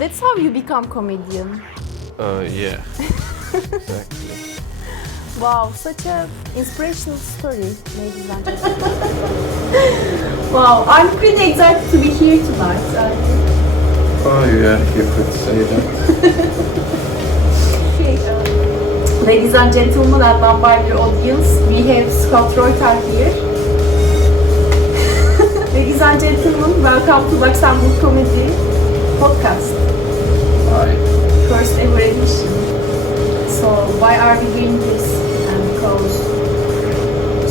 that's how you become comedian. Yeah, exactly. Wow, such an inspirational story, ladies and gentlemen. Wow, I'm pretty excited to be here tonight. Oh yeah, you could say that. Okay, ladies and gentlemen, Updown Bar audience, we have Scott Royter here. Ladies and gentlemen, welcome to Luxembourg Comedy Podcast. Hi. First ever edition. So why are we doing this? Because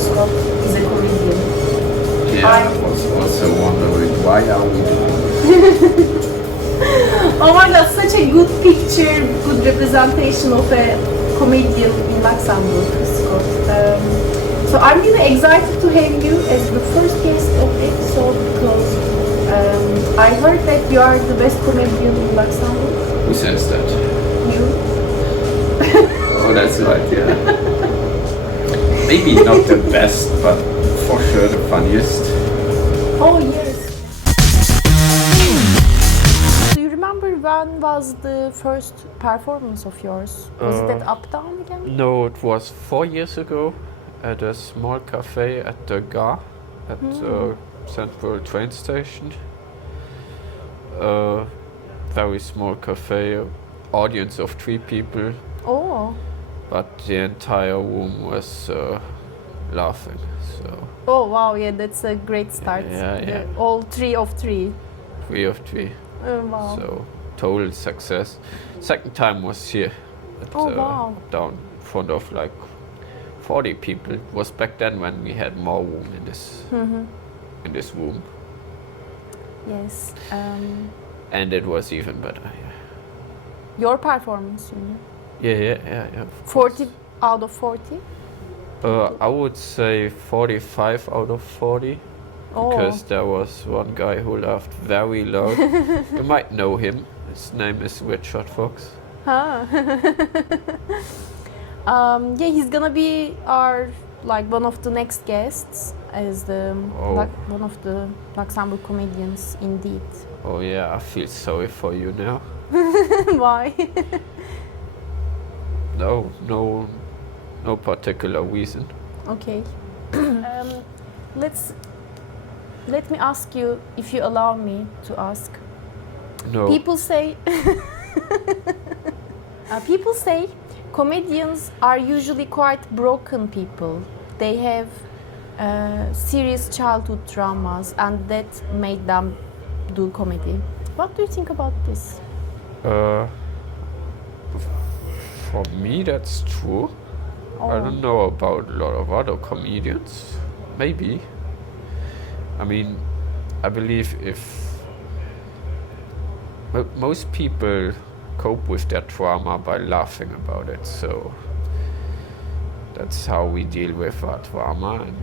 Scott is a comedian. Yeah, I was also wondering why are we doing this? Oh my god, such a good picture, good representation of a comedian in Luxembourg, Scott. So I'm really excited to have you as the first guest of the episode because I heard that you are the best comedian in Luxembourg. Who says that? You? Oh, that's right, yeah. Maybe not the best, but for sure the funniest. Oh yes. Do you remember when was the first performance of yours? Was it at Updown again? No, it was 4 years ago at a small cafe at the Gare at the Central train station. Very small cafe, audience of 3 people. Oh. But the entire room was laughing. So Oh wow, yeah, that's a great start. Yeah. All 3 of 3. 3 of 3. Wow. So total success. Second time was here at Wow. down in front of like 40 people. It was back then when we had more room in this room. Yes. And it was even better. Yeah. Your performance, you know. Yeah. 40 out of 40? I would say 45 out of 40. Oh. Because there was one guy who laughed very loud. You might know him. His name is Richard Fox. Huh. Yeah, he's gonna be our one of the next guests as the one of the Luxembourg comedians, indeed. Oh yeah, I feel sorry for you now. Why? No particular reason. Okay. Let me ask you, if you allow me to ask. No. People say comedians are usually quite broken people. They have serious childhood traumas, and that made them do comedy. What do you think about this? For me, that's true. Oh. I don't know about a lot of other comedians. Maybe. I mean, I believe if most people cope with their trauma by laughing about it, so that's how we deal with our trauma. And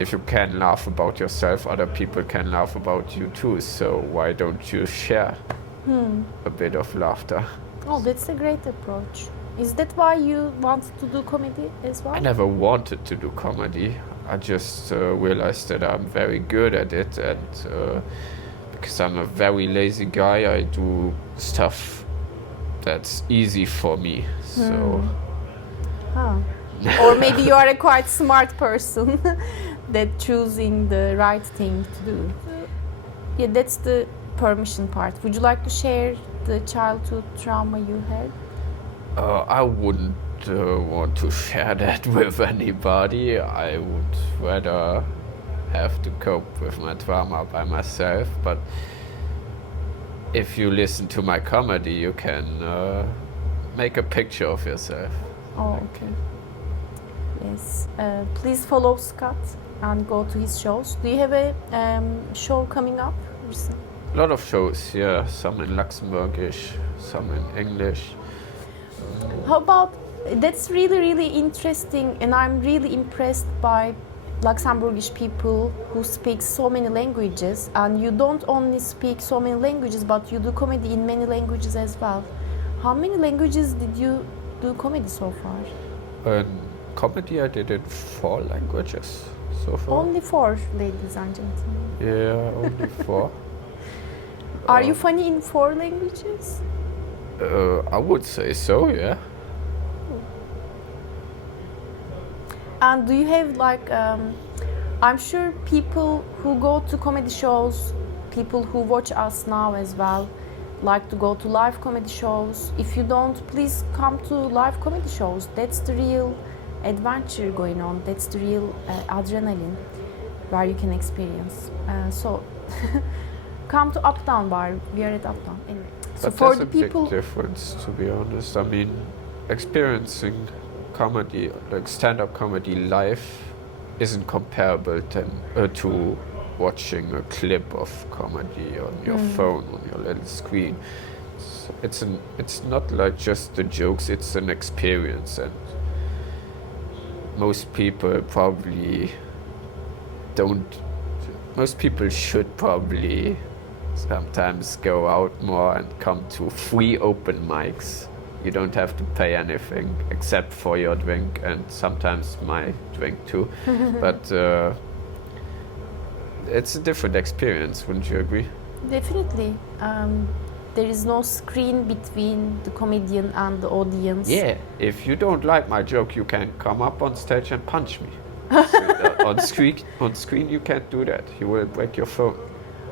if you can laugh about yourself, other people can laugh about you too. So why don't you share a bit of laughter? Oh, that's a great approach. Is that why you wanted to do comedy as well? I never wanted to do comedy. I just realized that I'm very good at it, and because I'm a very lazy guy, I do stuff that's easy for me. So. Or maybe you are a quite smart person that choosing the right thing to do. Yeah, that's the permission part. Would you like to share the childhood trauma you had? I wouldn't want to share that with anybody. I would rather have to cope with my trauma by myself. But if you listen to my comedy, you can make a picture of yourself. Oh, okay. Yes. Please follow Scott and go to his shows. Do you have a show coming up? A lot of shows, yeah. Some in Luxembourgish, some in English. How about, that's really, really interesting, and I'm really impressed by Luxembourgish people who speak so many languages, and you don't only speak so many languages, but you do comedy in many languages as well. How many languages did you do comedy so far? Comedy, I did in 4 languages so far. Only 4, ladies and gentlemen. Yeah, only 4. Are you funny in 4 languages? I would say so, yeah. And do you have like, I'm sure people who go to comedy shows, people who watch us now as well, like to go to live comedy shows. If you don't, please come to live comedy shows. That's the real adventure going on. That's the real adrenaline where you can experience. So come to Updown Bar. We are at Updown. Anyway. So But for there's the a people, big difference, to be honest. I mean, experiencing comedy, like stand-up comedy live, isn't comparable to watching a clip of comedy on your phone, on your little screen. It's not like just the jokes, it's an experience, and most people probably most people should probably sometimes go out more and come to free open mics. You don't have to pay anything except for your drink and sometimes my drink too. But it's a different experience, wouldn't you agree? definitely, there is no screen between the comedian and the audience. Yeah, if you don't like my joke, you can come up on stage and punch me. On screen, you can't do that. You will break your phone.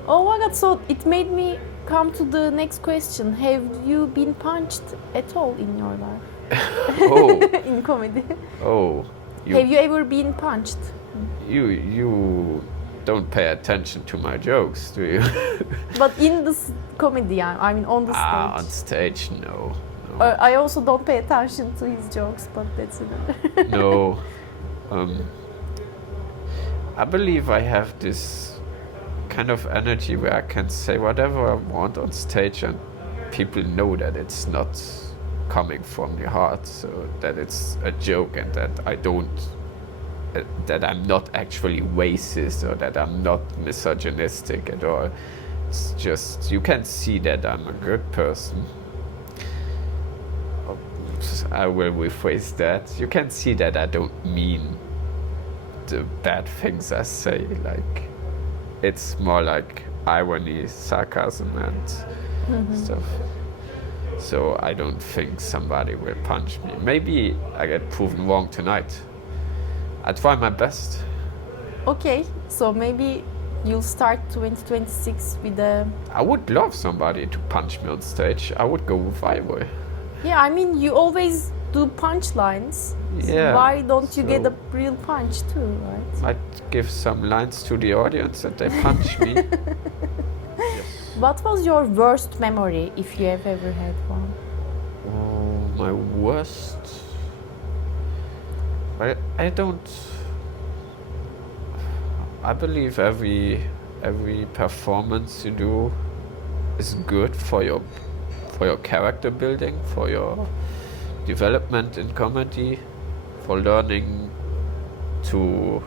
Oh my god, so it made me come to the next question. Have you been punched at all in your life? Oh, In comedy? oh, Have you ever been punched? you don't pay attention to my jokes, do you? But in this comedy, I mean on the stage. On stage, no. I also don't pay attention to his jokes, but that's another. No. I believe I have this kind of energy where I can say whatever I want on stage and people know that it's not coming from the heart, so that it's a joke and that that I'm not actually racist or that I'm not misogynistic at all. It's just, you can see that I'm a good person. I will rephrase that. You can see that I don't mean the bad things I say, like it's more like irony, sarcasm and stuff. So I don't think somebody will punch me. Maybe I get proven wrong tonight. I try my best. Okay, so maybe you'll start 2026 with a... I would love somebody to punch me on stage. I would go viral. Yeah, I mean, you always do punchlines. So Yeah, why don't you get so- a real punch too, right? Might give some lines to the audience and they punch me. Yes. What was your worst memory, if you have ever had one? Oh, my worst. I don't. I believe every performance you do is good for your character building, for your development in comedy, for learning to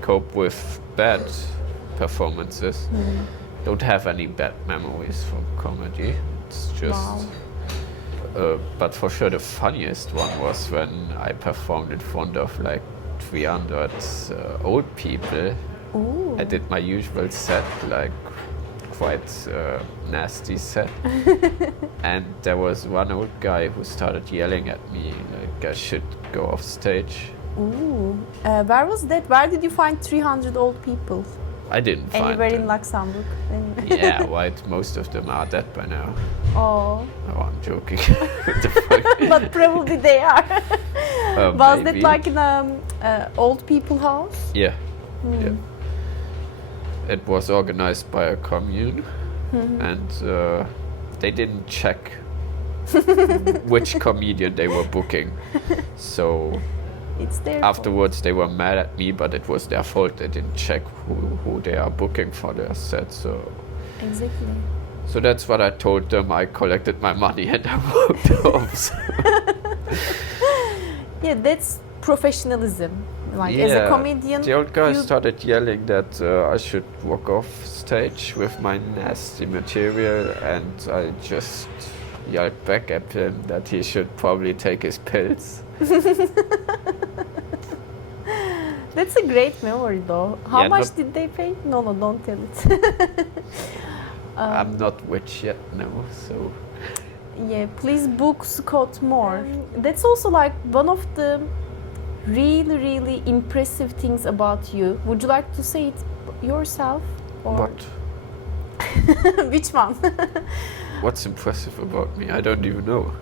cope with bad performances. Don't have any bad memories from comedy. It's just. Wow. But for sure, the funniest one was when I performed in front of like 300 old people. Ooh. I did my usual set, like quite nasty set. And there was one old guy who started yelling at me like I should go off stage. Ooh. Where was that? Where did you find 300 old people? I didn't find Anywhere in them. Luxembourg? Yeah, right. Most of them are dead by now. Oh. Oh, I'm joking. What the fuck? But probably they are. Was Maybe. that like in an old people house? Yeah. Yeah. It was organized by a commune, and they didn't check which comedian they were booking. So It's their afterwards they were mad at me, but it was their fault. They didn't check who they are booking for their set. So fault. Exactly. so that's what I told them. I collected my money and I walked off. So Yeah, that's professionalism. Like as a comedian, the old guy you- started yelling that I should walk off stage with my nasty material, and I just yelled back at him that he should probably take his pills. That's a great memory, though. How Yeah, much not- did they pay? No, don't tell it. I'm not rich yet, no. So Yeah, please book Scott more. That's also like one of the really, really impressive things about you. Would you like to say it yourself? Or what? Which one? What's impressive about me? I don't even know.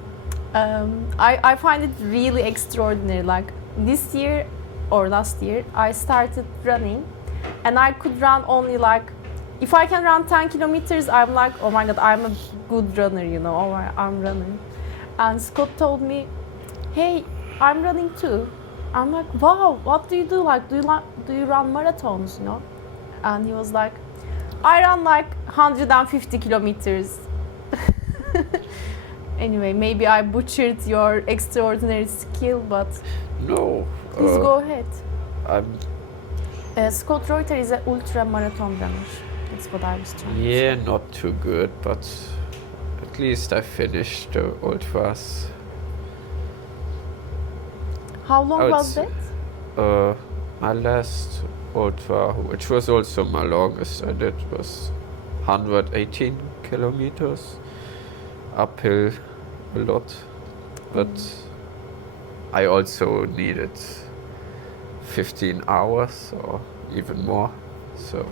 I find it really extraordinary. Like this year or last year, I started running, and I could run only like, if I can run 10 kilometers, I'm like, oh my god, I'm a good runner, you know. Oh, I'm running. And Scott told me, hey, I'm running too. I'm like, wow, what do you do? Like, do you run marathons, you know? And he was like, I run like 150 kilometers. Anyway, maybe I butchered your extraordinary skill, but No. please go ahead. I'm. Scott Reuter is an ultra marathon runner. That's what I was trying to Yeah, say. not too good, but at least I finished the ultras. How long Oh, was it's- that? My last ultra, which was also my longest I did, was 118 kilometers. Uphill a lot, but I also needed 15 hours or even more, so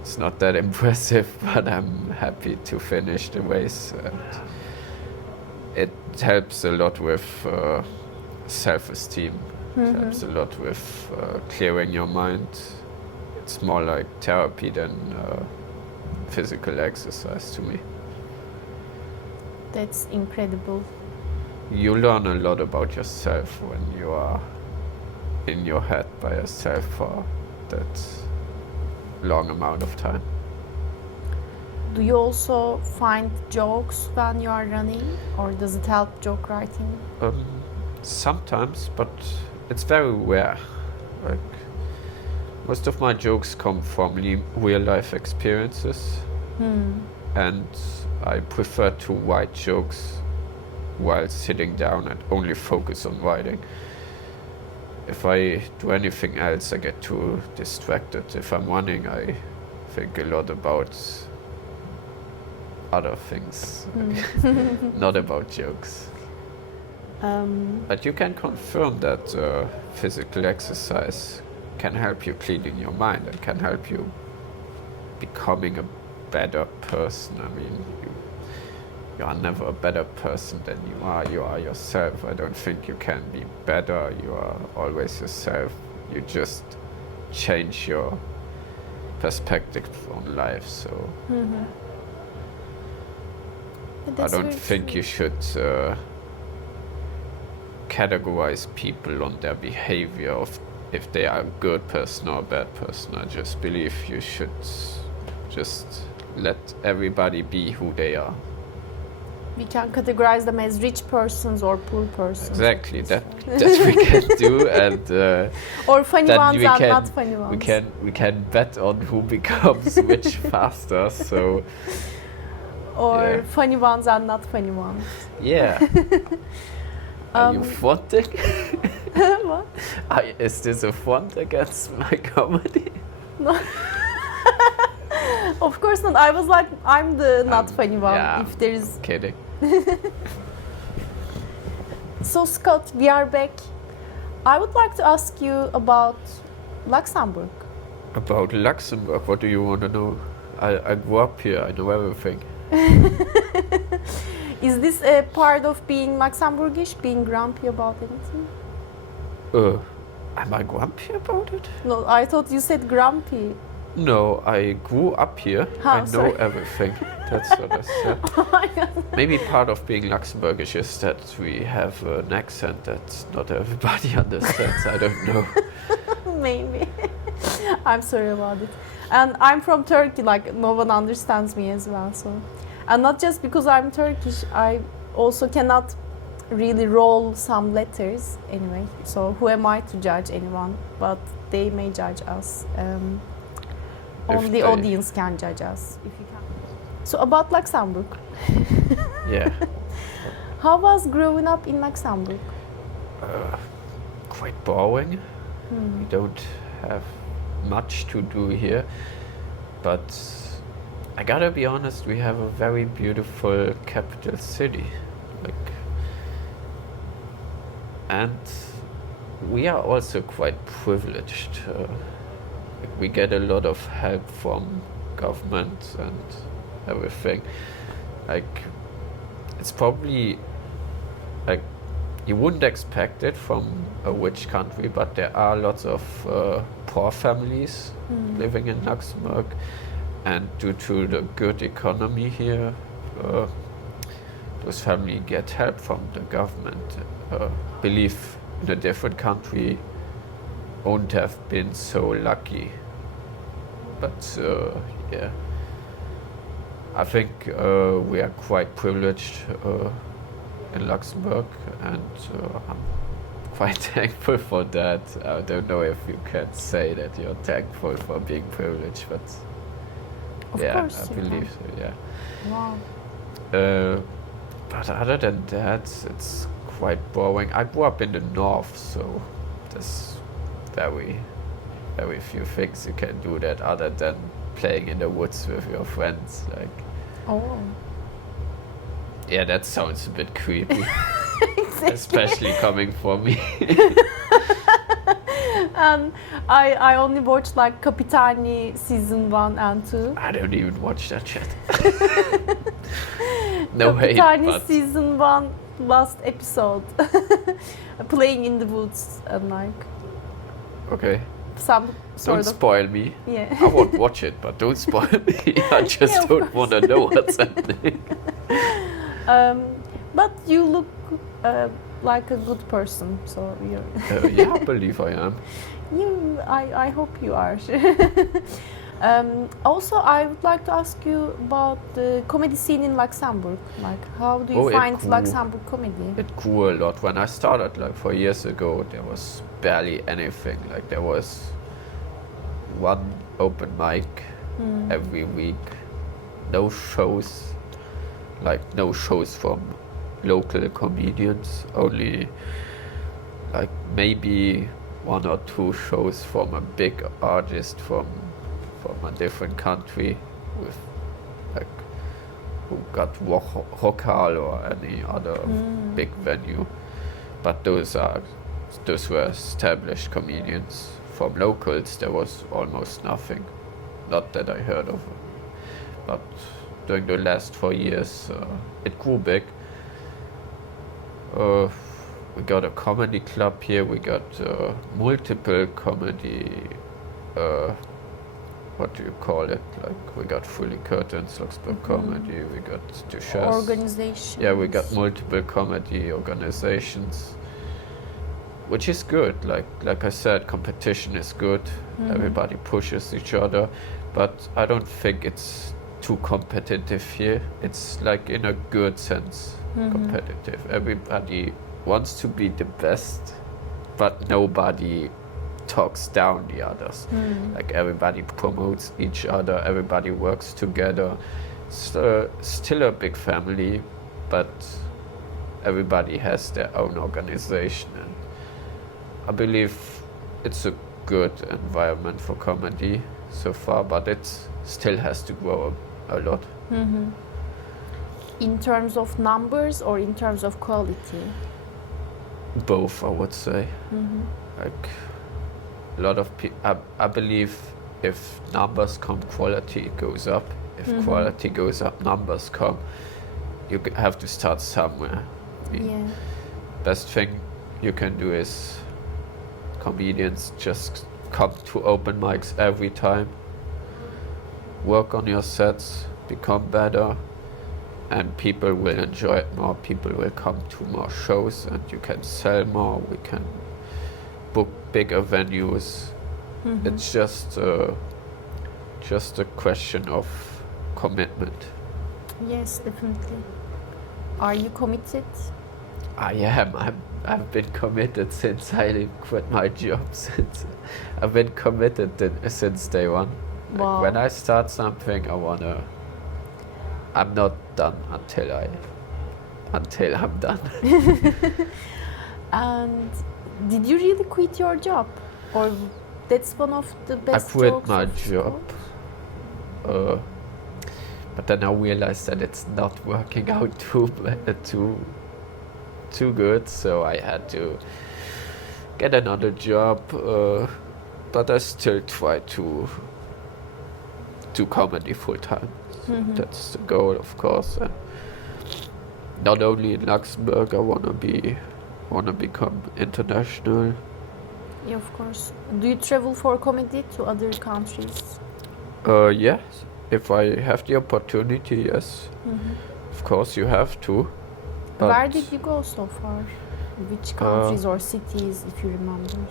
it's not that impressive, but I'm happy to finish the race, and it helps a lot with self-esteem. It helps a lot with clearing your mind. It's more like therapy than physical exercise to me. That's incredible. You learn a lot about yourself when you are in your head by yourself for that long amount of time. Do you also find jokes when you are running, or does it help joke writing? Sometimes, but it's very rare. Like, most of my jokes come from real life experiences, and I prefer to write jokes while sitting down and only focus on writing. If I do anything else, I get too distracted. If I'm running, I think a lot about other things, not about jokes. But you can confirm that physical exercise can help you cleaning your mind and can help you becoming a better person. I mean, you are never a better person than you are. You are yourself. I don't think you can be better. You are always yourself. You just change your perspective on life. So I don't think you should categorize people on their behavior of if they are a good person or a bad person. I just believe you should just let everybody be who they are. We can categorize them as rich persons or poor persons. Exactly, that we can do, and or funny then ones we and can- not funny ones. we can bet on who becomes rich faster. So Or Yeah. funny ones and not funny ones. yeah. Are you fronting? What? Is this a front against my comedy? No. Of course not. I was like, I'm the not funny one. yeah. If there is. Kidding. So Scott, we are back. I would like to ask you about Luxembourg. About Luxembourg, what do you want to know? I grew up here, I know everything. Is this a part of being Luxembourgish, being grumpy about anything? Am I grumpy about it? No, I thought you said grumpy. No, I grew up here. I know sorry. everything. That's what I said. Oh my god. Maybe part of being Luxembourgish is that we have an accent that not everybody understands. I don't know. Maybe. I'm sorry about it. And I'm from Turkey, like no one understands me as well. So, and not just because I'm Turkish, I also cannot really roll some letters anyway. So who am I to judge anyone? But they may judge us. Only the they- audience can judge us. If you can. So about Luxembourg, Yeah. how was growing up in Luxembourg? Quite boring. We don't have much to do here, but I gotta be honest, we have a very beautiful capital city, like, and we are also quite privileged. Like, we get a lot of help from government and everything. Like, it's probably like you wouldn't expect it from a rich country, but there are lots of poor families living in Luxembourg, and due to the good economy here, those families get help from the government. Believe in a different country won't have been so lucky, but yeah, I think we are quite privileged in Luxembourg, and I'm quite thankful for that. I don't know if you can say that you're thankful for being privileged, but Of yeah, course I you believe can. so, yeah. Wow. But other than that, it's quite boring. I grew up in the north, so there's very, very few things you can do that other than playing in the woods with your friends. Like, Oh. yeah, that sounds a bit creepy, Exactly. especially coming from me. And I only watched like Capitani season 1 and 2. I don't even watch that shit. No hate, Capitani but season 1 last episode. Playing in the woods and like okay. some sort Don't of spoil me. yeah. I won't watch it, but don't spoil me. I just Yeah, of don't course. want to know what's happening. But you look like a good person, so you're Yeah, I believe I am. I hope you are. Also, I would like to ask you about the comedy scene in Luxembourg. Like, how do you Oh, it find grew. Luxembourg comedy? It grew a lot. When I started, like 4 years ago, there was barely anything. Like, there was one open mic every week. No shows. Like, no shows from local comedians. Only, like, maybe 1 or 2 shows from a big artist from a different country with, like, who got Rockal or any other big venue. But those were established comedians. From locals, there was almost nothing. Not that I heard of. But during the last 4 years, it grew big. We got a comedy club here. We got multiple comedy. What do you call it? Like, we got Fully Curtains, Luxembourg Comedy. We got Duchesse. Organization. Yeah, we got multiple comedy organizations, which is good. Like I said, competition is good. Everybody pushes each other, but I don't think it's too competitive here. It's like in a good sense competitive. Everybody wants to be the best, but nobody talks down the others. Like, everybody promotes each other. Everybody works together. Still a big family, but everybody has their own organization, and I believe it's a good environment for comedy so far, but it still has to grow a lot. In terms of numbers or in terms of quality? Both, I would say. Like, a lot of people, I believe if numbers come, quality goes up. If quality goes up, numbers come. You have to start somewhere. I mean, Yeah. best thing you can do is comedians just come to open mics every time, work on your sets, become better, and people will enjoy it more. People will come to more shows, and you can sell more. We can book bigger venues. It's just a question of commitment. Yes, definitely. Are you committed? I am. I've been committed since I quit my job. I've been committed since day one. Like, Wow. when I start something, I'm not done until I'm done. And did you really quit your job? Or that's one of the I best quit jobs my of job. sport? But then I realized that it's not working out too good, so I had to get another job. But I still try to do comedy full time. So that's the goal, of course. And not only in Luxembourg, I wanna become international. Yeah, of course. Do you travel for comedy to other countries? Yes, if I have the opportunity, yes. Of course, you have to. But Where did you go so far? Which countries or cities, if you remember?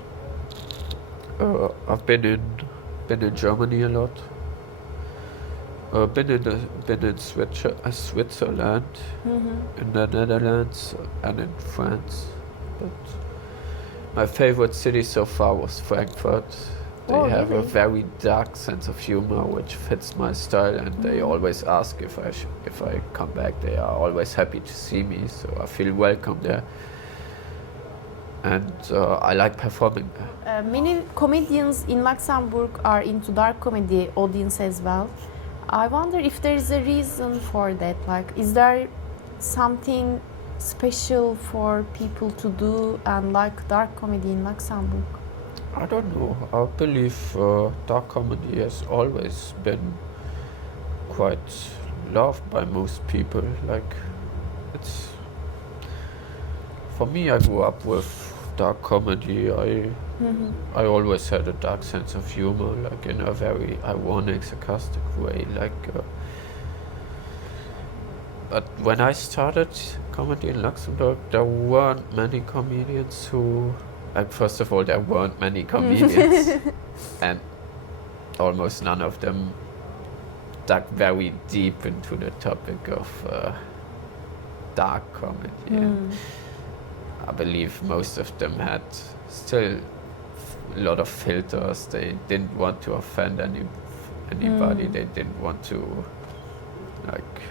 I've been in Germany a lot. Been in Switzerland, in the Netherlands, and in France. But my favorite city so far was Frankfurt. They have a really? very dark sense of humor, which fits my style, and they always ask if I come back. They are always happy to see me, so I feel welcome there. And I like performing there. Many comedians in Luxembourg are into dark comedy audience as well. I wonder if there is a reason for that. Like, is there something special for people to do and like dark comedy in Luxembourg? I don't know. I believe dark comedy has always been quite loved by most people. Like, it's for me. I grew up with dark comedy. I always had a dark sense of humor, like in a very ironic, sarcastic way. But when I started comedy in Luxembourg, there weren't many comedians who. Like, first of all, there weren't many comedians, and almost none of them dug very deep into the topic of dark comedy. And I believe most of them had still a lot of filters. They didn't want to offend anybody. They didn't want to, like,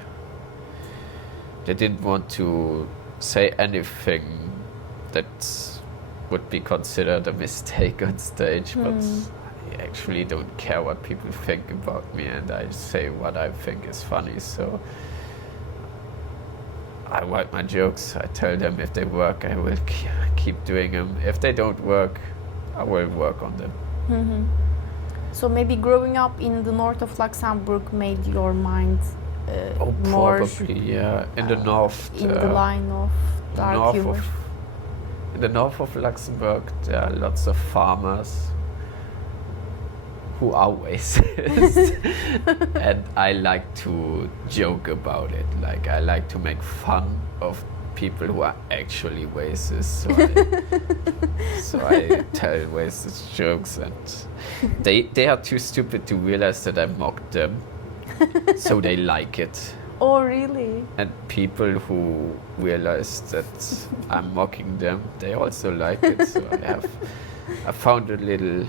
they didn't want to say anything that would be considered a mistake on stage, but I actually don't care what people think about me, and I say what I think is funny. So I write my jokes, I tell them if they work, I will keep doing them. If they don't work, I will work on them. So maybe growing up in the north of Luxembourg made your mind more probably, yeah. In the north, in the line of dark humor. In the north of Luxembourg, there are lots of farmers who are racist, and I like to joke about it. Like, I like to make fun of people who are actually racist. So I tell racist jokes, and they are too stupid to realize that I mocked them, so they like it. Oh, really? And people who realize that I'm mocking them, they also like it. So I found a little,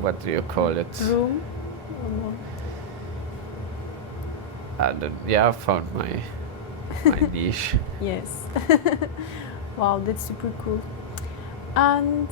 what do you call it? Room? And then, yeah, I found my niche. Yes. Wow, that's super cool. And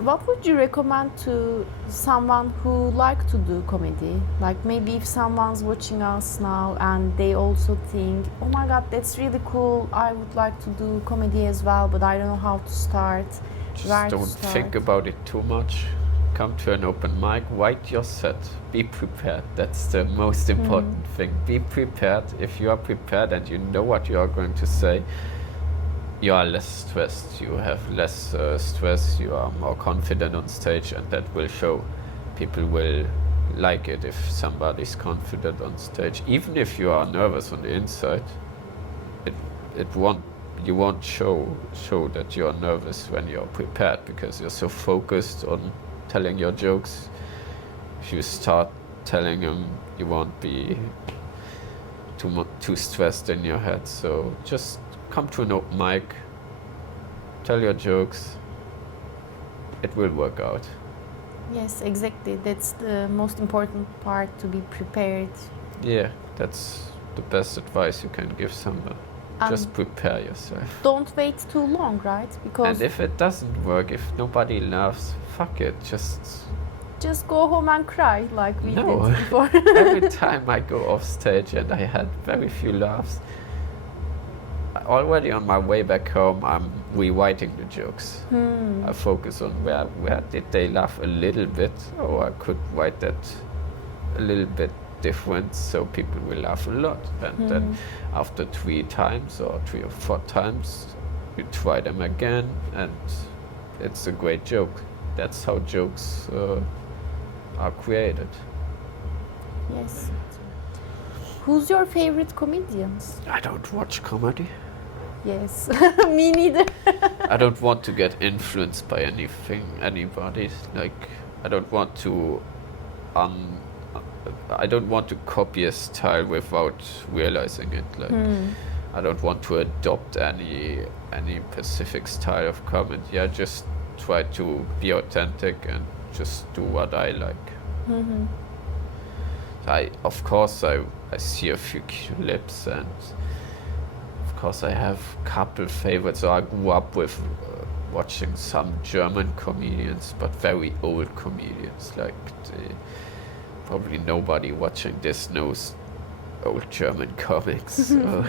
what would you recommend to someone who like to do comedy? Like, maybe if someone's watching us now and they also think, oh my god, that's really cool, I would like to do comedy as well, but I don't know how to start. Just don't think about it too much. Come to an open mic, write your set, be prepared. That's the most important thing. Be prepared. If you are prepared and you know what you are going to say, you are less stressed, you have less stress, you are more confident on stage, and that will show. People will like it if somebody's confident on stage. Even if you are nervous on the inside, you won't show that you are nervous when you're prepared, because you're so focused on telling your jokes. If you start telling them, you won't be too stressed in your head. So just come to an open mic, tell your jokes, it will work out. Yes, exactly. That's the most important part, to be prepared. Yeah, that's the best advice you can give someone. Just prepare yourself. Don't wait too long, right? Because and if it doesn't work, if nobody laughs, fuck it. Just just go home and cry like we No. did before? Every time I go off stage and I had very few laughs, already on my way back home, I'm rewriting the jokes. I focus on where did they laugh a little bit, or I could write that a little bit different so people will laugh a lot. And then after 3 times or 3 or 4 times, you try them again, and it's a great joke. That's how jokes are created. Yes. Who's your favorite comedians? I don't watch comedy. Yes, me neither. I don't want to get influenced by anybody. Like, I don't want to I don't want to copy a style without realizing it. Like, I don't want to adopt any specific style of comedy. I just try to be authentic and just do what I like. Of course, I see a few clips, and of course I have couple favorites. So I grew up with watching some German comedians, but very old comedians. Like, probably nobody watching this knows old German comics. So.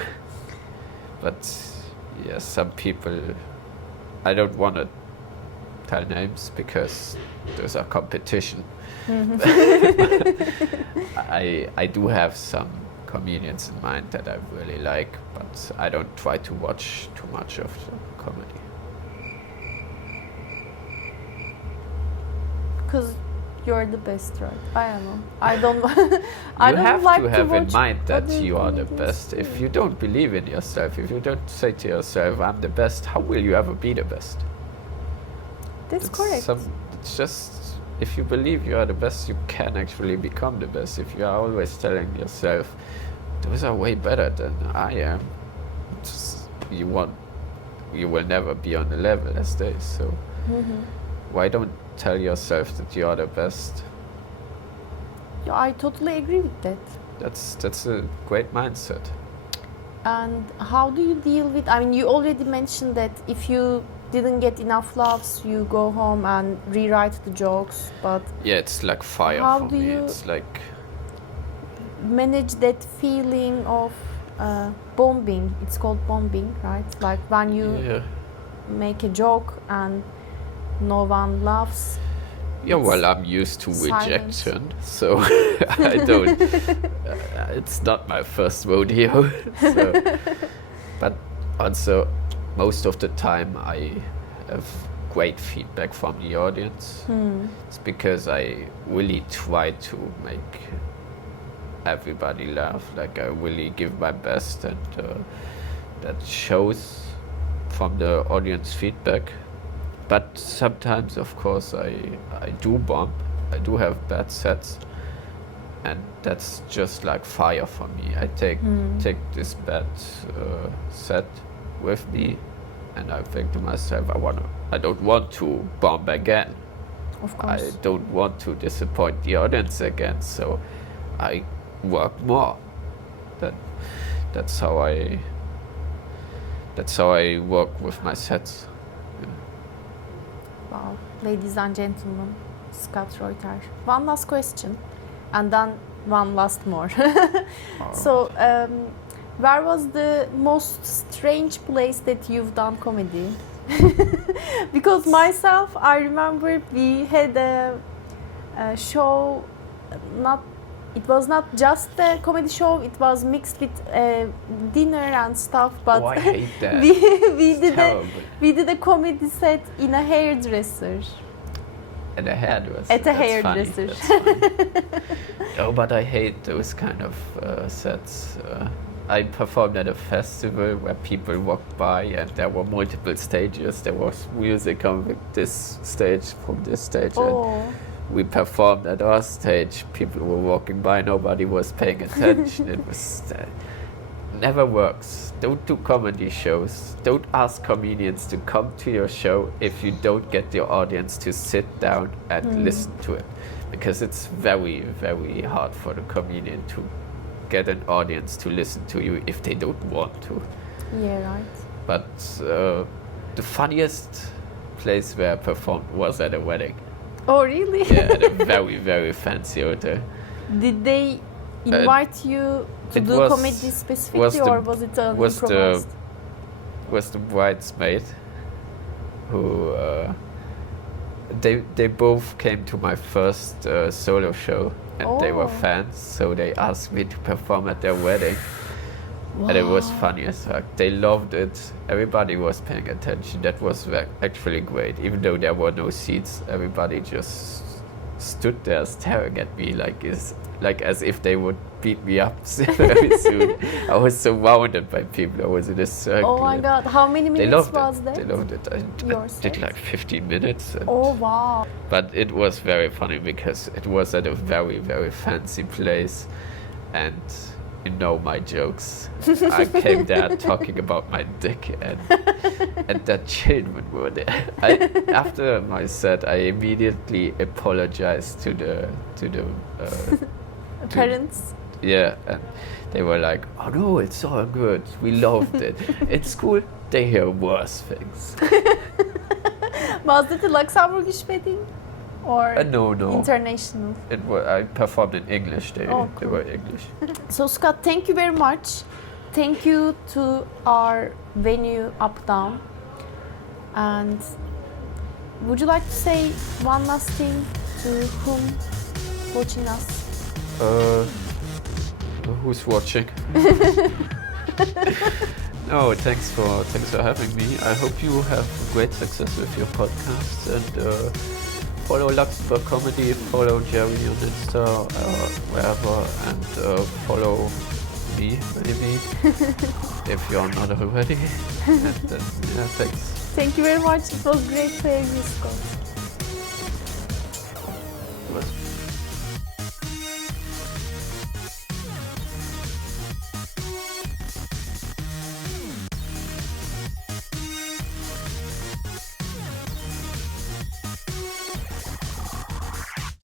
But yeah, some people, I don't want to tell names because there's a competition. I do have some comedians in mind that I really like, but I don't try to watch too much of the comedy. Because you're the best, right? I know. I don't. I You don't have like to have in watch mind that other you are the comedians best. too. If you don't believe in yourself, if you don't say to yourself, I'm the best, how will you ever be the best? That's correct. It's just, if you believe you are the best, you can actually become the best. If you are always telling yourself, those are way better than I am, you will never be on the level as they. So why don't tell yourself that you are the best? Yeah, I totally agree with that. That's a great mindset. And how do you deal with? I mean, you already mentioned that if you didn't get enough laughs, you go home and rewrite the jokes. But Yeah, it's like fire How for do me. you- It's like, manage that feeling of bombing. It's called bombing, right? Like when you yeah. make a joke and no one laughs. Yeah, well, It's I'm used to silence. rejection, so I don't. It's not my first rodeo. So, but also, most of the time, I have great feedback from the audience. It's because I really try to make everybody laugh. Like, I really give my best, and that shows from the audience feedback. But sometimes, of course, I do bomb. I do have bad sets, and that's just like fire for me. I take this bad set with me, and I think to myself, I don't want to bomb again. Of course. I don't want to disappoint the audience again, so I work more. That's how I work with my sets. Wow. Ladies and gentlemen, Scott Reuter. One last question, and then one last more. So, where was the most strange place that you've done comedy? Because myself, I remember we had a show, it was not just a comedy show, it was mixed with dinner and stuff, but Oh, I hate that. we did a comedy set in a hairdresser. At a hairdresser. At a That's hairdresser. funny, that's funny. No, but I hate those kind of sets. I performed at a festival where people walked by and there were multiple stages. There was music on this stage, from this stage. Oh. And we performed at our stage. People were walking by, nobody was paying attention. It was never works. Don't do comedy shows. Don't ask comedians to come to your show if you don't get your audience to sit down and listen to it. Because it's very, very hard for the comedian to get an audience to listen to you if they don't want to. Yeah, right. But the funniest place where I performed was at a wedding. Oh, really? Yeah, at a very, very fancy hotel. Did they invite you to it do was- comedy specifically, or was it an improvised? Was the bridesmaid who they both came to my first solo show, and they were Oh. fans, so they asked me to perform at their wedding. And it was funny as fuck. They loved it. Everybody was paying attention. That was actually great. Even though there were no seats, everybody just stood there staring at me like as if they would beat me up very soon. I was surrounded by people. I was in a circle. Oh my god, how many They minutes loved was it. that? They loved it. I Your did set? like 15 minutes. Oh wow. But it was very funny because it was at a very, very fancy place, and you know my jokes. I came there talking about my dick, and the children were there. After my set, I immediately apologized to the Parents? yeah, and they were like, "Oh no, it's all good. We loved it. It's cool." They hear worse things. Was it a Luxembourgish wedding? Or No. international? I performed in English. They cool. were English. So Scott, thank you very much. Thank you to our venue Updown. And would you like to say one last thing to whom watching us? Who's watching? No, thanks for having me. I hope you have great success with your podcast, and follow Luxembourg Comedy, follow Jerry on Insta or wherever, and follow me maybe if you're not already. And then, yeah, thanks. Thank you very much. It was great to have you, Scott. It was